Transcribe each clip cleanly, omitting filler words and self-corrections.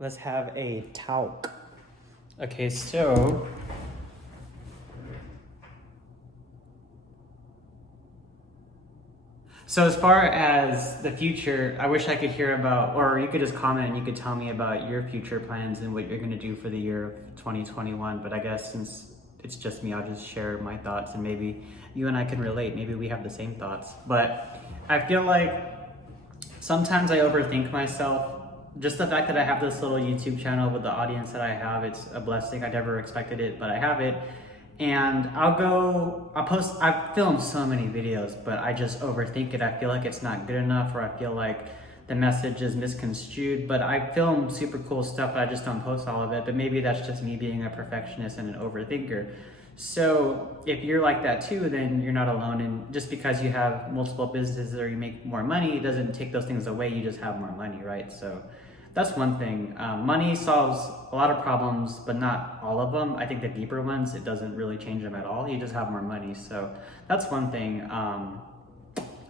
Let's have a talk. Okay, so as far as the future, I wish I could hear about, or you could just comment and you could tell me about your future plans and what you're going to do for the year of 2021. But I guess since it's just me, I'll just share my thoughts and maybe you and I can relate. Maybe we have the same thoughts. But I feel like sometimes I overthink myself. Just the fact that I have this little YouTube channel with the audience that I have, it's a blessing. I never expected it, but I have it. And I filmed so many videos, but I just overthink it. I feel like it's not good enough, or I feel like the message is misconstrued. But I film super cool stuff, but I just don't post all of it. But maybe that's just me being a perfectionist and an overthinker. So if you're like that too, then you're not alone. And just because you have multiple businesses or you make more money, it doesn't take those things away. You just have more money, right? So that's one thing. Money solves a lot of problems, but not all of them. I think the deeper ones, it doesn't really change them at all. You just have more money. So that's one thing.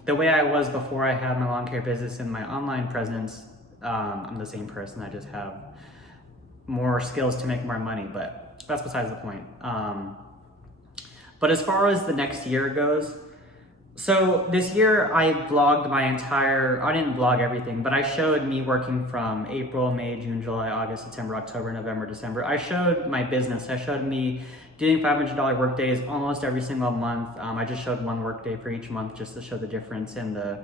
The way I was before I had my lawn care business and my online presence, I'm the same person. I just have more skills to make more money, but that's besides the point. But as far as the next year goes, so this year I vlogged I didn't vlog everything, but I showed me working from April, May, June, July, August, September, October, November, December. I showed my business. I showed me doing $500 workdays almost every single month. I just showed one workday for each month just to show the difference in the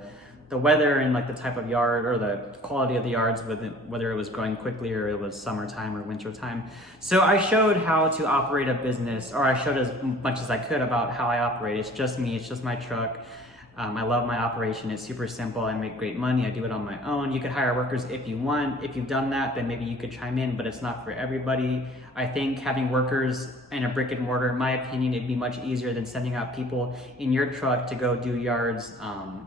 weather and like the type of yard or the quality of the yards, whether it was growing quickly or it was summertime or winter time. So I showed how to operate a business, or I showed as much as I could about how I operate. It's just me, it's just my truck. I love my operation. It's super simple. I make great money. I do it on my own. You could hire workers if you want. If you've done that, then maybe you could chime in, but it's not for everybody. I think having workers in a brick and mortar, in my opinion, it'd be much easier than sending out people in your truck to go do yards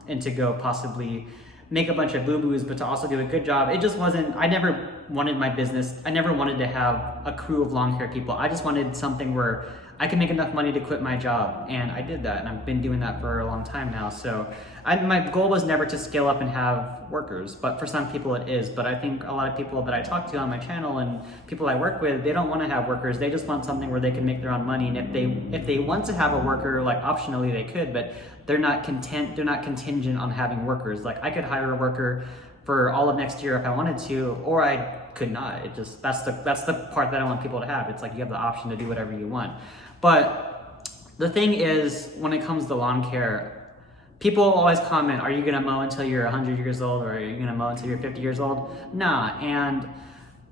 and to go possibly make a bunch of boo-boos, but to also do a good job. It just wasn't, I never wanted my business, I never wanted to have a crew of lawn care people. I just wanted something where I could make enough money to quit my job, and I did that, and I've been doing that for a long time now. So my goal was never to scale up and have workers, but for some people it is. But I think a lot of people that I talk to on my channel and people I work with, they don't want to have workers. They just want something where they can make their own money. And if they want to have a worker, like optionally they could, but they're not contingent on having workers. Like I could hire a worker for all of next year if I wanted to, or I could not. It just, that's the part that I want people to have. It's like you have the option to do whatever you want. But the thing is, when it comes to lawn care, people always comment, are you gonna mow until you're 100 years old, or are you gonna mow until you're 50 years old? Nah, and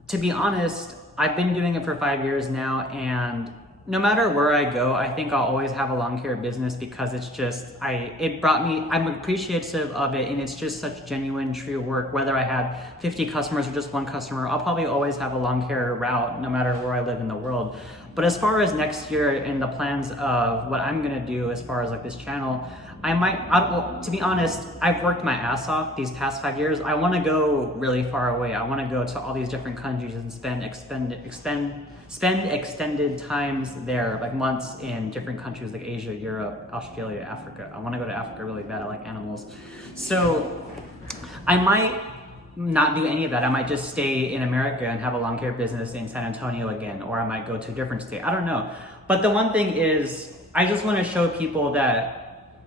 to be honest, I've been doing it for 5 years now, and no matter where I go, I think I'll always have a lawn care business because it's just, I'm appreciative of it, and it's just such genuine, true work. Whether I had 50 customers or just one customer, I'll probably always have a lawn care route no matter where I live in the world. But as far as next year and the plans of what I'm gonna do as far as like this channel, to be honest, I've worked my ass off these past 5 years. I wanna go really far away. I wanna go to all these different countries and spend extended times there, like months in different countries like Asia, Europe, Australia, Africa. I wanna go to Africa really bad. I like animals. So I might not do any of that. I might just stay in America and have a lawn care business in San Antonio again, or I might go to a different state. I don't know. But the one thing is, I just want to show people that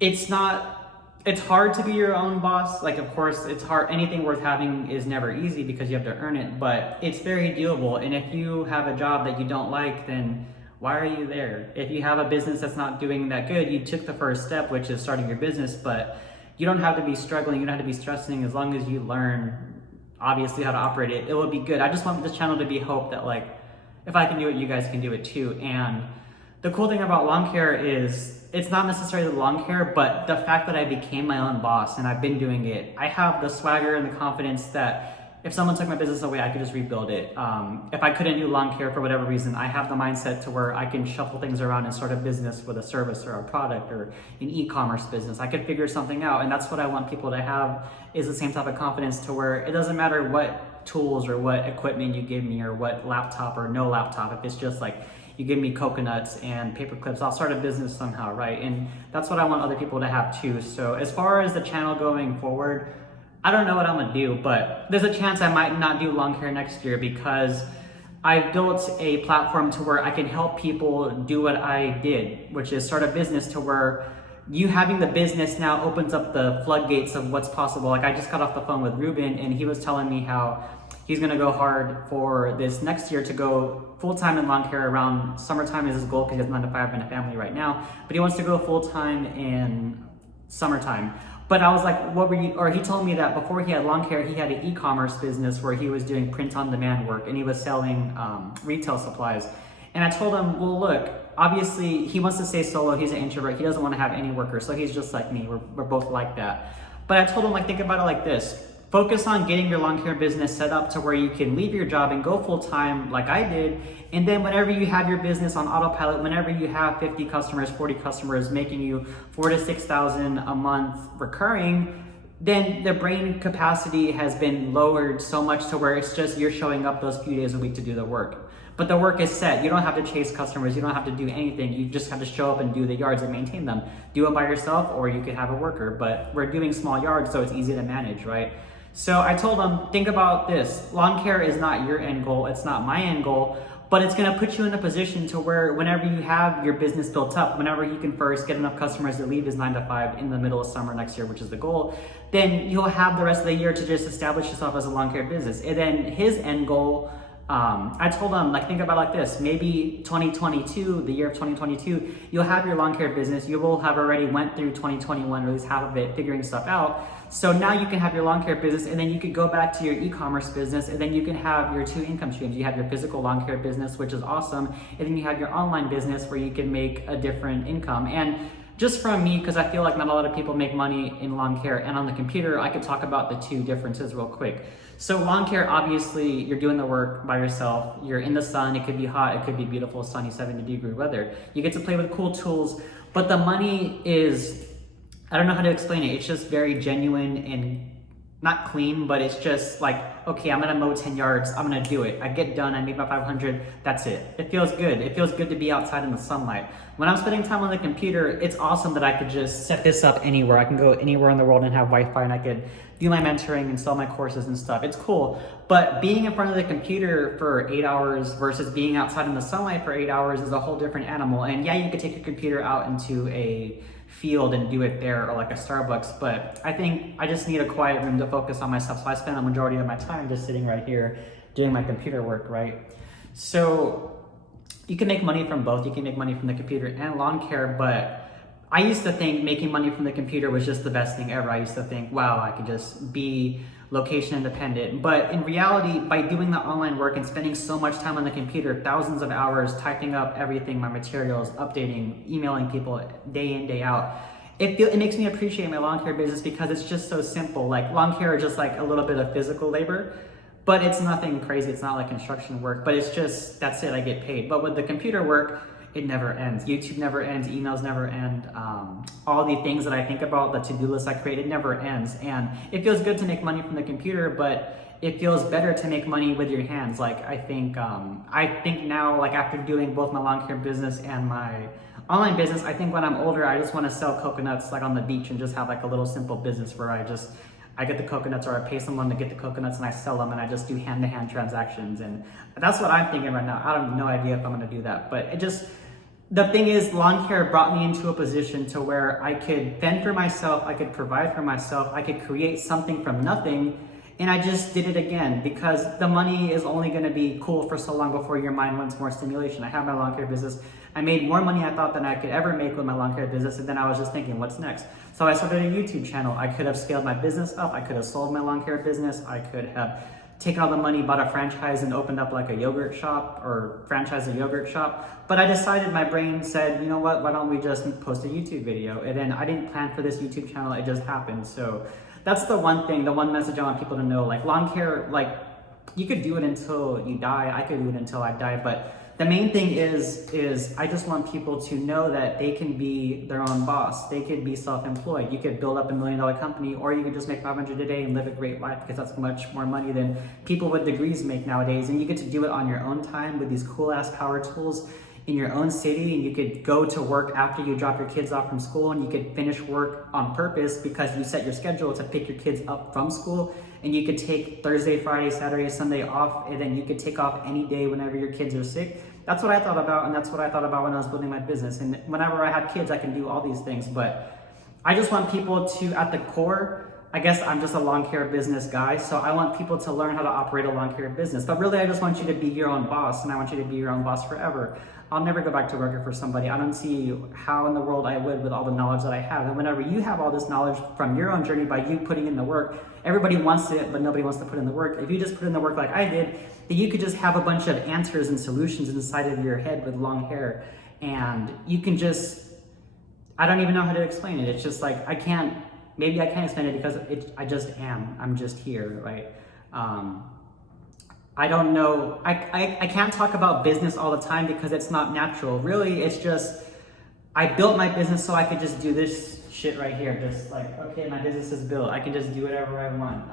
it's hard to be your own boss. Like, of course, it's hard. Anything worth having is never easy because you have to earn it, but it's very doable. And if you have a job that you don't like, then why are you there? If you have a business that's not doing that good, you took the first step, which is starting your business, but you don't have to be struggling, you don't have to be stressing. As long as you learn, obviously, how to operate it, it will be good. I just want this channel to be hope that, like, if I can do it, you guys can do it too. And the cool thing about lawn care is, it's not necessarily the lawn care, but the fact that I became my own boss and I've been doing it, I have the swagger and the confidence that if someone took my business away, I could just rebuild it. If I couldn't do lawn care for whatever reason, I have the mindset to where I can shuffle things around and start a business with a service or a product or an e-commerce business. I could figure something out, and that's what I want people to have, is the same type of confidence to where it doesn't matter what tools or what equipment you give me or what laptop or no laptop. If it's just like, you give me coconuts and paper clips, I'll start a business somehow, right? And that's what I want other people to have too. So as far as the channel going forward, I don't know what I'm gonna do, but there's a chance I might not do lawn care next year because I've built a platform to where I can help people do what I did, which is start a business to where you having the business now opens up the floodgates of what's possible. Like I just got off the phone with Ruben and he was telling me how he's gonna go hard for this next year to go full-time in lawn care around summertime is his goal because he has 9 to 5 and a family right now, but he wants to go full-time in summertime. But I was like, what were you, or he told me that before he had lawn care, he had an e-commerce business where he was doing print-on-demand work and he was selling retail supplies. And I told him, well, look, obviously he wants to stay solo. He's an introvert. He doesn't want to have any workers. So he's just like me. We're both like that. But I told him, like, think about it like this. Focus on getting your lawn care business set up to where you can leave your job and go full time like I did. And then whenever you have your business on autopilot, whenever you have 50 customers, 40 customers making you 4,000 to 6,000 a month recurring, then the brain capacity has been lowered so much to where it's just you're showing up those few days a week to do the work. But the work is set. You don't have to chase customers. You don't have to do anything. You just have to show up and do the yards and maintain them. Do it by yourself or you could have a worker. But we're doing small yards, so it's easy to manage, right? So I told him, think about this. Lawn care is not your end goal. It's not my end goal. But it's going to put you in a position to where whenever you have your business built up, whenever he can first get enough customers to leave his 9 to 5 in the middle of summer next year, which is the goal, then you'll have the rest of the year to just establish yourself as a lawn care business. And then his end goal, I told him, like, think about it like this. Maybe 2022, the year of 2022, you'll have your lawn care business. You will have already went through 2021, or at least half of it, figuring stuff out. So now you can have your lawn care business, and then you could go back to your e-commerce business, and then you can have your 2 income streams. You have your physical lawn care business, which is awesome, and then you have your online business where you can make a different income. And just from me, because I feel like not a lot of people make money in lawn care and on the computer, I could talk about the 2 differences real quick. So lawn care, obviously, you're doing the work by yourself. You're in the sun. It could be hot. It could be beautiful, sunny, 70-degree weather. You get to play with cool tools, but the money is, I don't know how to explain it. It's just very genuine and not clean, but it's just like, okay, I'm gonna mow 10 yards. I'm gonna do it. I get done. I make my 500. That's it. It feels good. It feels good to be outside in the sunlight. When I'm spending time on the computer, it's awesome that I could just set this up anywhere. I can go anywhere in the world and have Wi-Fi, and I could do my mentoring and sell my courses and stuff. It's cool. But being in front of the computer for 8 hours versus being outside in the sunlight for 8 hours is a whole different animal. And yeah, you could take your computer out into a field and do it there, or like a Starbucks, but I think I just need a quiet room to focus on myself. So I spend a majority of my time just sitting right here doing my computer work, right? So you can make money from both. You can make money from the computer and lawn care, but I used to think making money from the computer was just the best thing ever. I used to think, wow, I could just be location independent. But in reality, by doing the online work and spending so much time on the computer, thousands of hours typing up everything, my materials, updating, emailing people day in, day out, it makes me appreciate my lawn care business because it's just so simple. Like lawn care is just like a little bit of physical labor, but it's nothing crazy. It's not like construction work, but it's just, that's it, I get paid. But with the computer work, it never ends. YouTube never ends, emails never end. All the things that I think about, the to-do list I create, it never ends. And it feels good to make money from the computer, but it feels better to make money with your hands. Like I think now, like after doing both my lawn care business and my online business, I think when I'm older, I just want to sell coconuts like on the beach and just have like a little simple business where I get the coconuts, or I pay someone to get the coconuts and I sell them, and I just do hand-to-hand transactions. And that's what I'm thinking right now. I have no idea if I'm going to do that, but the thing is, lawn care brought me into a position to where I could fend for myself, I could provide for myself, I could create something from nothing, and I just did it again because the money is only going to be cool for so long before your mind wants more stimulation. I have my lawn care business. I made more money I thought than I could ever make with my lawn care business, and then I was just thinking, what's next? So I started a YouTube channel. I could have scaled my business up. I could have sold my lawn care business. I could have taken all the money, bought a franchise, and opened up like a yogurt shop or franchise a yogurt shop. But I decided, my brain said, you know what, why don't we just post a YouTube video? And then I didn't plan for this YouTube channel, it just happened. So that's the one thing, the one message I want people to know. Like lawn care, like you could do it until you die. I could do it until I die. But the main thing is I just want people to know that they can be their own boss. They could be self-employed. You could build up $1 million company, or you could just make 500 a day and live a great life, because that's much more money than people with degrees make nowadays. And you get to do it on your own time with these cool ass power tools. in your own city, and you could go to work after you drop your kids off from school, and you could finish work on purpose because you set your schedule to pick your kids up from school, and you could take Thursday, Friday, Saturday, Sunday off, and then you could take off any day whenever your kids are sick. That's what I thought about, and that's what I thought about when I was building my business. And whenever I had kids, I can do all these things, but I just want people to, at the core, I guess I'm just a lawn care business guy, so I want people to learn how to operate a lawn care business. But really, I just want you to be your own boss, and I want you to be your own boss forever. I'll never go back to working for somebody. I don't see how in the world I would with all the knowledge that I have. And whenever you have all this knowledge from your own journey by you putting in the work, everybody wants it, but nobody wants to put in the work. If you just put in the work like I did, then you could just have a bunch of answers and solutions inside of your head with long hair. And you can just, I don't even know how to explain it. It's just like, maybe I can't explain it because I just am. I'm just here, right? I don't know. I can't talk about business all the time because it's not natural. Really, it's just, I built my business so I could just do this shit right here. Just like, okay, my business is built. I can just do whatever I want.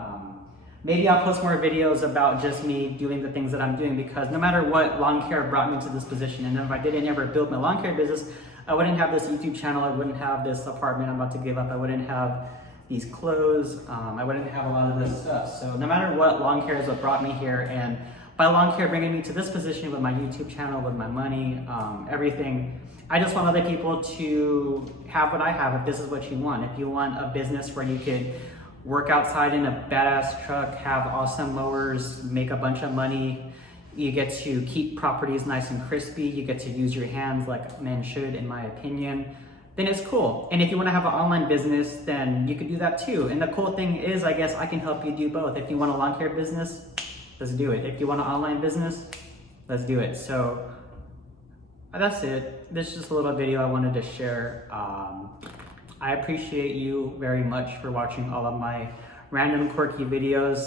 Maybe I'll post more videos about just me doing the things that I'm doing, because no matter what, lawn care brought me to this position. And if I didn't ever build my lawn care business, I wouldn't have this YouTube channel. I wouldn't have this apartment I'm about to give up. I wouldn't have these clothes. I wouldn't have a lot of this stuff. So no matter what, lawn care is what brought me here. And by lawn care bringing me to this position with my YouTube channel, with my money, everything, I just want other people to have what I have if this is what you want. If you want a business where you could work outside in a badass truck, have awesome mowers, make a bunch of money, you get to keep properties nice and crispy, you get to use your hands like men should, in my opinion, then it's cool. And if you want to have an online business, then you can do that too. And the cool thing is, I guess I can help you do both. If you want a lawn care business, let's do it. If you want an online business, let's do it. So that's it. This is just a little video I wanted to share. I appreciate you very much for watching all of my random quirky videos.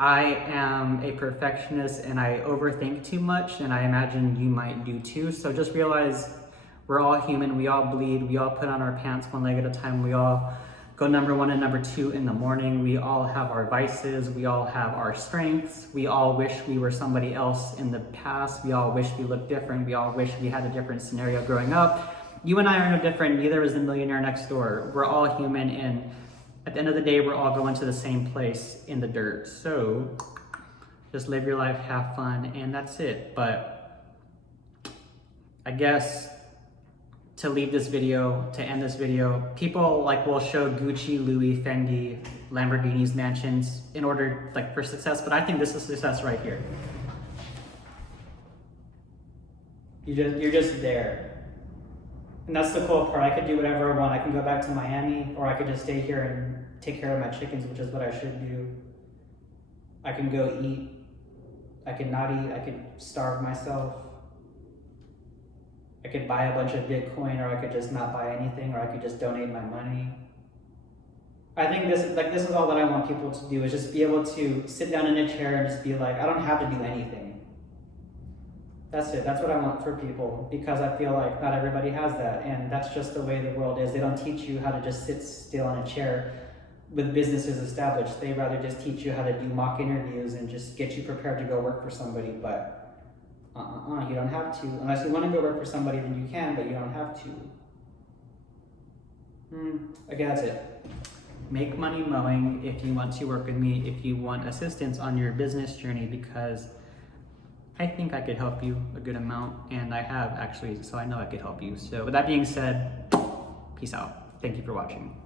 I am a perfectionist and I overthink too much, and I imagine you might do too. So just realize we're all human, we all bleed, we all put on our pants one leg at a time, we all go number one and number two in the morning, we all have our vices, we all have our strengths, we all wish we were somebody else in the past, we all wish we looked different, we all wish we had a different scenario growing up. You and I are no different, neither is the millionaire next door. We're all human, and at the end of the day, we're all going to the same place in the dirt. So just live your life, have fun, and that's it. But I guess to leave this video, to end this video, people like will show Gucci, Louis, Fendi, Lamborghinis, mansions in order like for success, but I think this is success right here. You're just there. And that's the cool part. I could do whatever I want. I can go back to Miami, or I could just stay here and take care of my chickens, which is what I should do. I can go eat. I can not eat. I could starve myself. I could buy a bunch of Bitcoin, or I could just not buy anything, or I could just donate my money. I think this is all that I want people to do, is just be able to sit down in a chair and just be like, I don't have to do anything. That's it. That's what I want for people, because I feel like not everybody has that, and that's just the way the world is. They don't teach you how to just sit still in a chair with businesses established. They rather just teach you how to do mock interviews and just get you prepared to go work for somebody, but you don't have to. Unless you want to go work for somebody, then you can, but you don't have to. Okay, that's it. Make money mowing if you want to work with me, if you want assistance on your business journey, because I think I could help you a good amount, and I have actually, so I know I could help you. So with that being said, peace out. Thank you for watching.